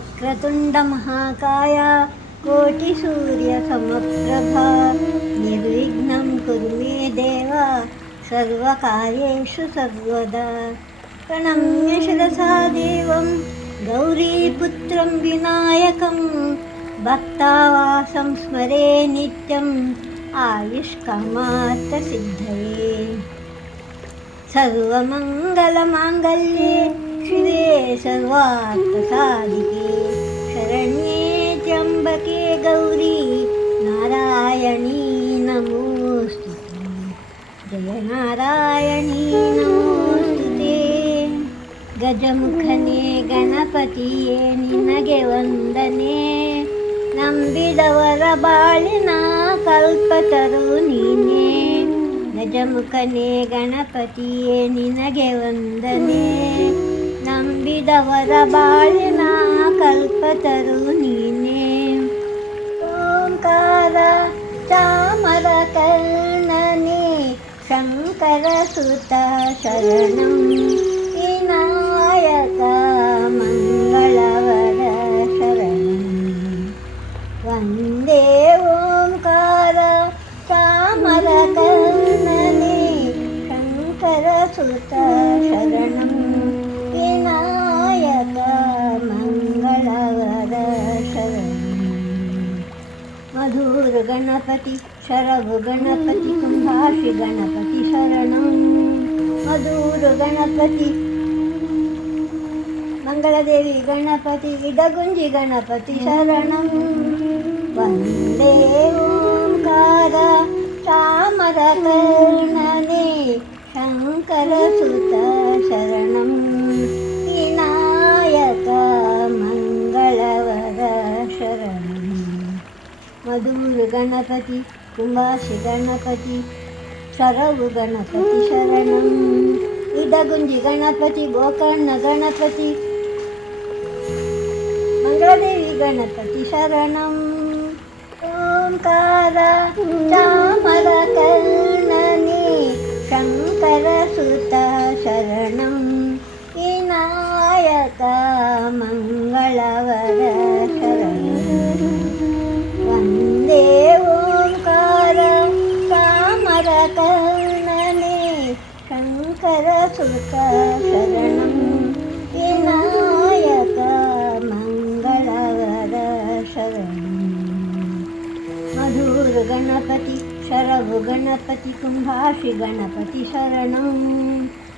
वक्रतुण्डमहाकाय कोटिसूर्यसमप्रभा निर्विघ्नं कुरु मे देव सर्वकार्येषु सर्वदा। प्रणम्य शिरसा देवं गौरीपुत्रं विनायकं भक्तावासं स्मरे नित्यम् आयुष्कामार्थसिद्धये। सर्वमङ्गलमाङ्गल्ये शिवे सर्वार्थसाधिके शरण्ये त्र्यम्बके गौरी नारायणी नमोऽस्तुते। जय नारायणी नमोऽस्तुते। ಗಜಮುಖನೇ ಗಣಪತಿಯೇ ನಿನಗೆ ವಂದನೆ, ನಂಬಿದವರ ಬಾಳಿನ ಕಲ್ಪತರು ನೀನೇ. ಗಜಮುಖನೇ ಗಣಪತಿಯೇ ನಿನಗೆ ವಂದನೆ, ನಂಬಿದವರ ಬಾಳಿನ ಕಲ್ಪತರು ನೀನೇ. ಓಂಕಾರ ಚಾಮರ ಕರ್ಣನೇ ಶಂಕರ ಸುತ ಶರಣಂ, ವಿನಾಯಕ ಮಂಗಳವರ ಶರಣಂ. ವಂದೇ ಓಂಕಾರ ಚಾಮರ ಕರ್ಣನೇ ಶಂಕರ ಸುತ ಶರಣಂ, ವಿನಾಯಕ ಮಂಗಳವರ ಶರಣಂ. ಮಧುರ ಗಣಪತಿ ಶರಭು ಗಣಪತಿ ಕುಂಭಾಷಿ ಗಣಪತಿ ಶರಣಂ. ಮಧುರ ಗಣಪತಿ ಮಂಗಳದೇವಿ ಗಣಪತಿ ಇಡಗುಂಜಿ ಗಣಪತಿ ಶರಣಂ. ವಂದೇ ಓಂಕಾರ ಚಾಮರ ಕರ್ಣನೇ ಶಂಕರ ಸುತ ಶರಣಂ, ವಿನಾಯಕ ಮಂಗಳವರ ಶರಣಂ. ಮಧುರ ಗಣಪತಿ ಕುಂಭಾಷಿ ಗಣಪತಿ ಶರವು ಗಣಪತಿ ಶರಣಂ. ಇಡಗುಂಜಿ ಗಣಪತಿ ಗೋಕರ್ಣ ಗಣಪತಿ ಮಂಗಳದೇವಿ ಗಣಪತಿ ಶರಣಂ. ಓಂಕಾರ ಚಾಮರ ಕರ್ಣನೇ ಶಂಕರ ಸುತ ಶರಣಂ, ವಿನಾಯಕ ಮಂಗಳವರ ಶರಣಂ. ವಂದೇ ಓಂಕಾರ ಚಾಮರ ಕರ್ಣನೇ ಶಂಕರ ಸುತ ಶರಣಂ, ವಿನಾಯಕ ಮಂಗಳವರ ಶರಣಂ. ಮಧುರ ಗಣಪತಿ ಶರಭು ಗಣಪತಿ ಕುಂಭಾಷಿ ಗಣಪತಿ ಶರಣಂ.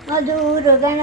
ಮಧುರ ಗಣ